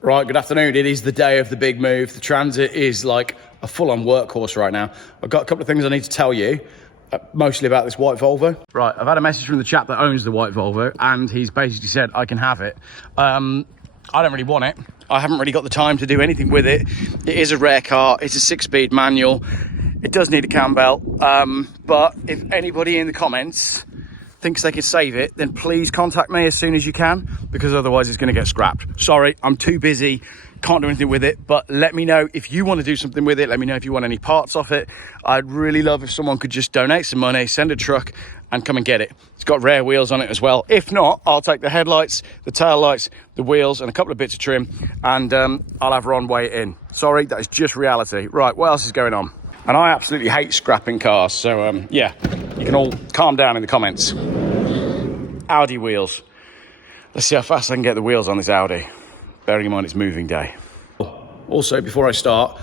Right, good afternoon. It is the day of the big move. The Transit is like a full-on workhorse right now. I've got a couple of things I need to tell you, mostly about this white Volvo. Right, I've had a message from the chap that owns the white Volvo, and he's basically said I can have it. I don't really want it. I haven't really got the time to do anything with it. It is a rare car. It's a 6-speed manual. It does need a cam belt. But if anybody in the comments thinks they can save it, then please contact me as soon as you can, because otherwise it's going to get scrapped. Sorry, I'm too busy, can't do anything with it, but let me know if you want to do something with it. Let me know if you want any parts off it. I'd really love if someone could just donate some money, send a truck and come and get it. It's got rare wheels on it as well. If not, I'll take the headlights, the tail lights, the wheels and a couple of bits of trim, and I'll have Ron weigh it in. Sorry, that is just reality. Right, what else is going on? And I absolutely hate scrapping cars, so yeah, you can all calm down in the comments. Audi wheels. Let's see how fast I can get the wheels on this Audi, bearing in mind it's moving day. Also, before I start,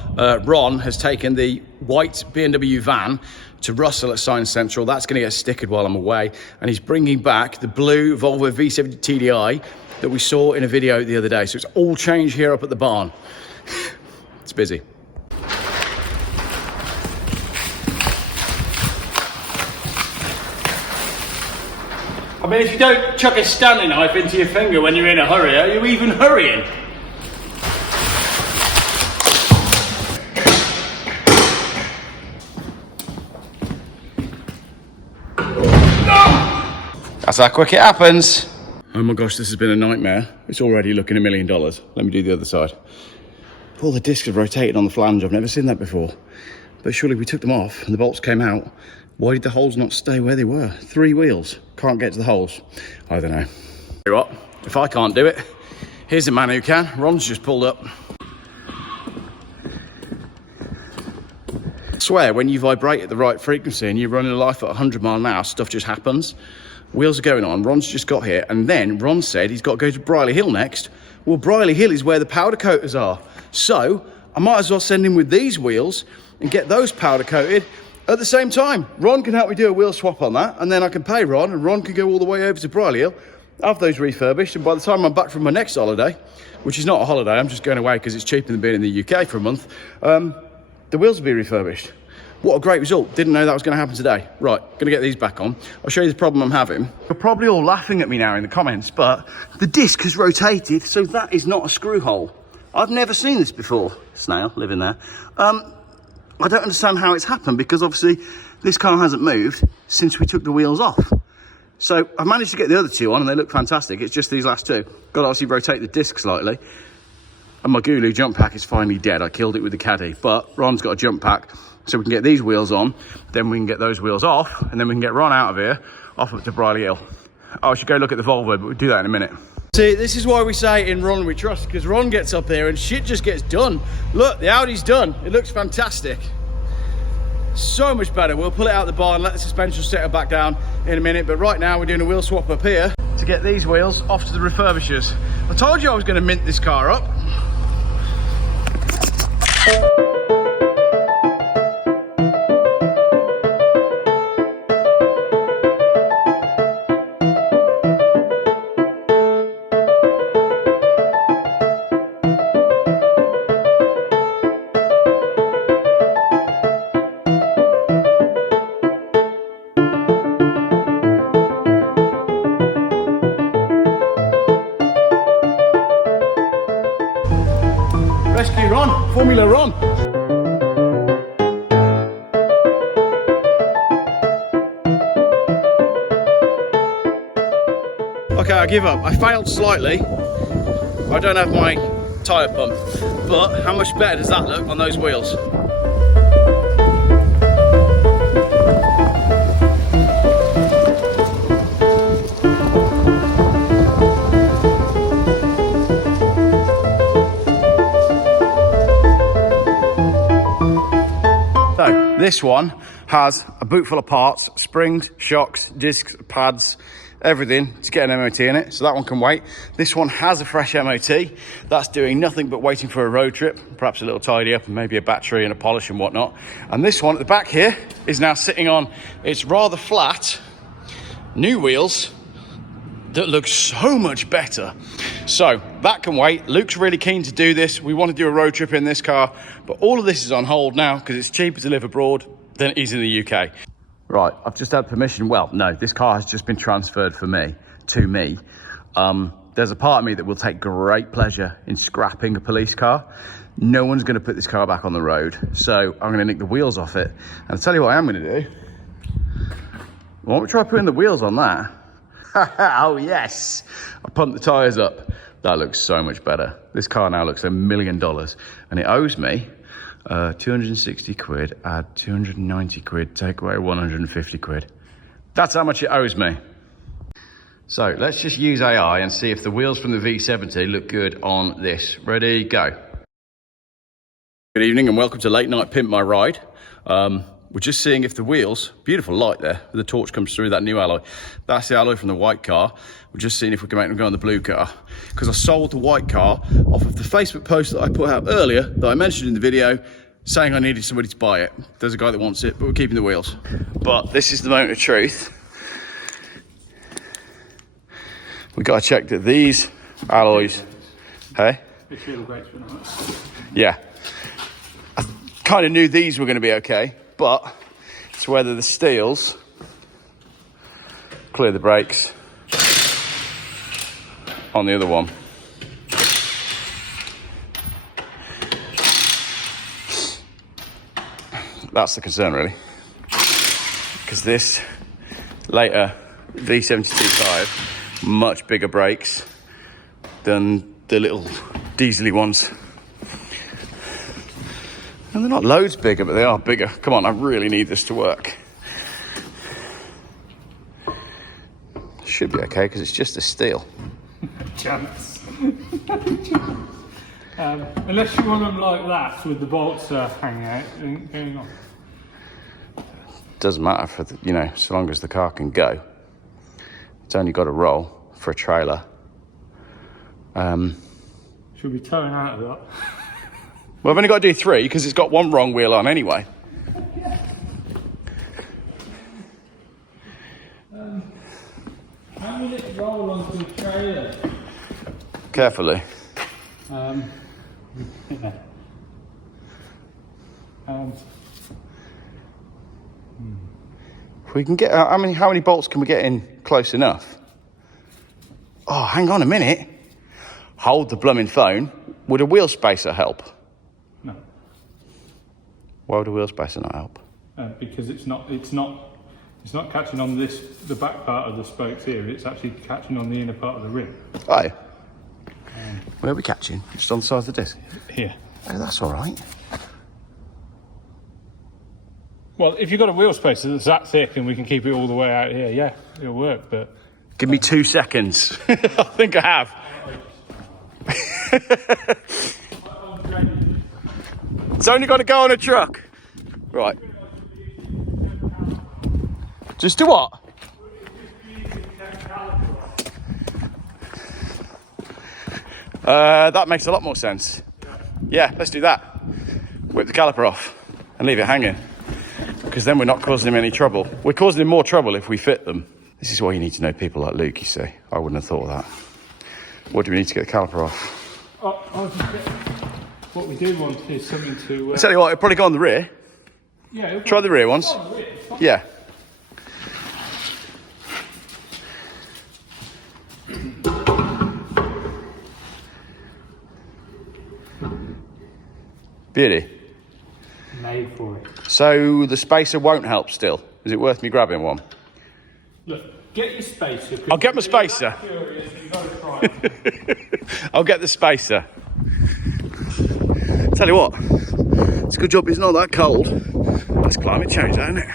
Ron has taken the white BMW van to Russell at Science Central. That's going to get stickered while I'm away, and he's bringing back the blue Volvo V70 TDi that we saw in a video the other day. So it's all changed here up at the barn. It's busy. I mean, if you don't chuck a Stanley knife into your finger when you're in a hurry, are you even hurrying? That's how quick it happens. Oh my gosh, this has been a nightmare. It's already looking $1 million. Let me do the other side. All the discs have rotated on the flange. I've never seen that before. But surely we took them off and the bolts came out. Why did the holes not stay where they were? 3 wheels, can't get to the holes. I don't know. You know what? If I can't do it, here's a man who can. Ron's just pulled up. I swear, when you vibrate at the right frequency and you're running a life at 100 miles an hour, stuff just happens. Wheels are going on, Ron's just got here, and then Ron said he's got to go to Briley Hill next. Well, Briley Hill is where the powder coaters are. So, I might as well send him with these wheels and get those powder coated at the same time. Ron can help me do a wheel swap on that, and then I can pay Ron, and Ron can go all the way over to Briley Hill, have those refurbished, and by the time I'm back from my next holiday, which is not a holiday, I'm just going away because it's cheaper than being in the UK for a month, the wheels will be refurbished. What a great result. Didn't know that was going to happen today. Right, going to get these back on. I'll show you the problem I'm having. You're probably all laughing at me now in the comments, but the disc has rotated, so that is not a screw hole. I've never seen this before. Snail, living there. I don't understand how it's happened, because obviously this car hasn't moved since we took the wheels off. So I've managed to get the other 2 on and they look fantastic. It's just these last 2. Got to obviously rotate the disc slightly. And my Gulu jump pack is finally dead. I killed it with the caddy, but Ron's got a jump pack, so we can get these wheels on, then we can get those wheels off, and then we can get Ron out of here, off up to Briley Hill. Oh, I should go look at the Volvo, but we'll do that in a minute. See, this is why we say in Ron we trust, because Ron gets up here and shit just gets done. Look, the Audi's done. It looks fantastic. So much better. We'll pull it out the barn, let the suspension settle back down in a minute, but right now we're doing a wheel swap up here to get these wheels off to the refurbishers. I told you I was going to mint this car up. Rescue Ron, Formula Ron. Okay, I give up. I failed slightly. I don't have my tyre pump, but how much better does that look on those wheels? So this one has a boot full of parts, springs, shocks, discs, pads, everything to get an MOT in it, so that one can wait. This one has a fresh MOT. That's doing nothing but waiting for a road trip, perhaps a little tidy up and maybe a battery and a polish and whatnot. And this one at the back here is now sitting on, it's rather flat, new wheels, that looks so much better. So that can wait. Luke's really keen to do this. We want to do a road trip in this car, but all of this is on hold now because it's cheaper to live abroad than it is in the UK. Right, I've just had permission. Well, no, this car has just been transferred to me. There's a part of me that will take great pleasure in scrapping a police car. No one's going to put this car back on the road, so I'm going to nick the wheels off it. And I'll tell you what I am going to do. Why don't we try putting the wheels on that? Oh yes, I pumped the tyres up. That looks so much better. This car now looks $1 million, and it owes me 260 quid, add 290 quid, take away 150 quid. That's how much it owes me. So let's just use AI and see if the wheels from the V70 look good on this. Ready, go. Good evening and welcome to Late Night Pimp My Ride. We're just seeing if the wheels, beautiful light there, the torch comes through that new alloy. That's the alloy from the white car. We're just seeing if we can make them go on the blue car. Because I sold the white car off of the Facebook post that I put out earlier, that I mentioned in the video, saying I needed somebody to buy it. There's a guy that wants it, but we're keeping the wheels. But this is the moment of truth. We got to check that these alloys, hey? Yeah. I kind of knew these were going to be okay, but it's whether the steels clear the brakes on the other one. That's the concern, really, because this later V70 TDi much bigger brakes than the little diesely ones. And they're not loads bigger, but they are bigger. Come on, I really need this to work. Should be okay, because it's just a steel. Chance. Unless you want them like that, with the bolts hanging out and going on. Doesn't matter, for the, you know, so long as the car can go. It's only got to roll for a trailer. Should we towing out of that? Well, I've only got to do 3 because it's got one wrong wheel on anyway. How will it roll onto the trailer? Carefully. Yeah. If we can get, how many bolts can we get in close enough? Oh, hang on a minute. Hold the blooming phone. Would a wheel spacer help? No. Why would a wheel spacer not help? Because it's not catching on the back part of the spokes here. It's actually catching on the inner part of the rim. Oh. Where are we catching? Just on the side of the disc? Here. Oh, that's all right. Well, if you've got a wheel spacer that's that thick and we can keep it all the way out here, yeah, it'll work, but... Give me 2 seconds. I think I have. It's only got to go on a truck. Right. Just do what? That makes a lot more sense. Yeah, let's do that. Whip the caliper off and leave it hanging. Because then we're not causing him any trouble. We're causing him more trouble if we fit them. This is why you need to know people like Luke, you see. I wouldn't have thought of that. What do we need to get the caliper off? What we do want is something to... I'll tell you what, it'll probably go on the rear. Yeah. Try the rear ones. On the rear, yeah. Beauty. Made for it. So the spacer won't help still. Is it worth me grabbing one? Look, get your spacer. I'll get my spacer. Curious, you've got to try it. I'll get the spacer. Tell you what, it's a good job it's not that cold. That's climate change, isn't it?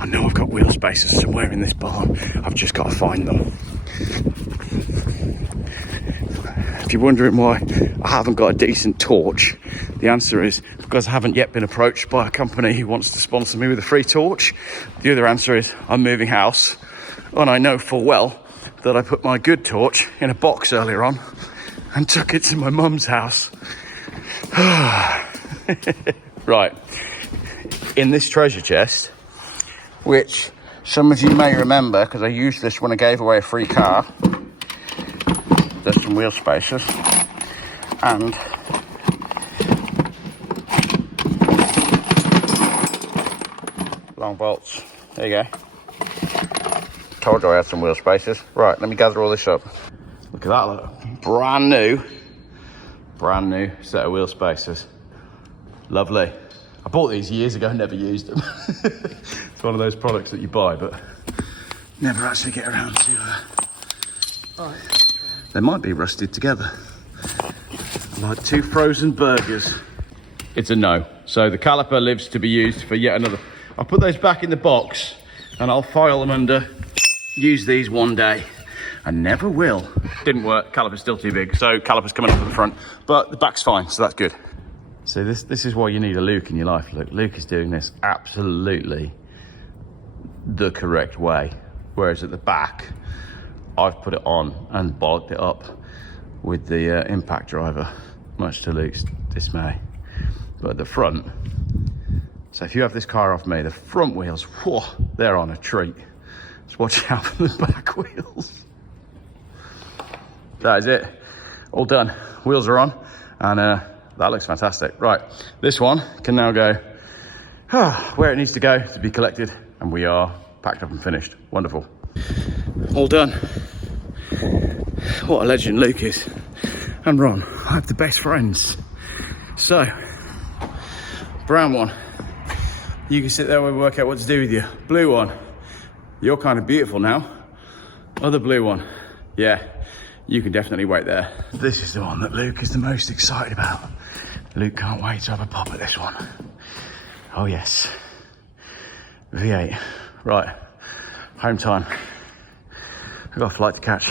I know I've got wheel spacers somewhere in this barn. I've just got to find them. If you're wondering why I haven't got a decent torch, the answer is because I haven't yet been approached by a company who wants to sponsor me with a free torch. The other answer is I'm moving house, and I know full well that I put my good torch in a box earlier on and took it to my mum's house. Right, in this treasure chest, which some of you may remember because I used this when I gave away a free car, There's some wheel spacers and long bolts. There you go. Told you I had some wheel spacers. Right, let me gather all this up. Look at that, look. Brand new set of wheel spacers. Lovely. I bought these years ago, never used them. It's one of those products that you buy, but never actually get around to. They might be rusted together, like two frozen burgers. It's a no. So the caliper lives to be used for yet another. I'll put those back in the box and I'll file them under. Use these one day. I never will. Didn't work. Caliper's still too big, so caliper's coming up at the front, but the back's fine, so that's good. So this is why you need a Luke in your life. Look, Luke is doing this absolutely the correct way. Whereas at the back, I've put it on and bollocked it up with the impact driver, much to Luke's dismay. But at the front, so if you have this car off me, the front wheels, whoa, they're on a treat. Just watch out for the back wheels. That is it. All done. Wheels are on, and that looks fantastic. Right, this one can now go where it needs to go to be collected, and we are packed up and finished. Wonderful. All done. What a legend Luke is. And Ron, I have the best friends. So, brown one, you can sit there and work out what to do with you. Blue one, you're kind of beautiful now. Other blue one, yeah, you can definitely wait there. This is the one that Luke is the most excited about. Luke can't wait to have a pop at this one. Oh yes, V8. Right, home time. I've got a flight to catch.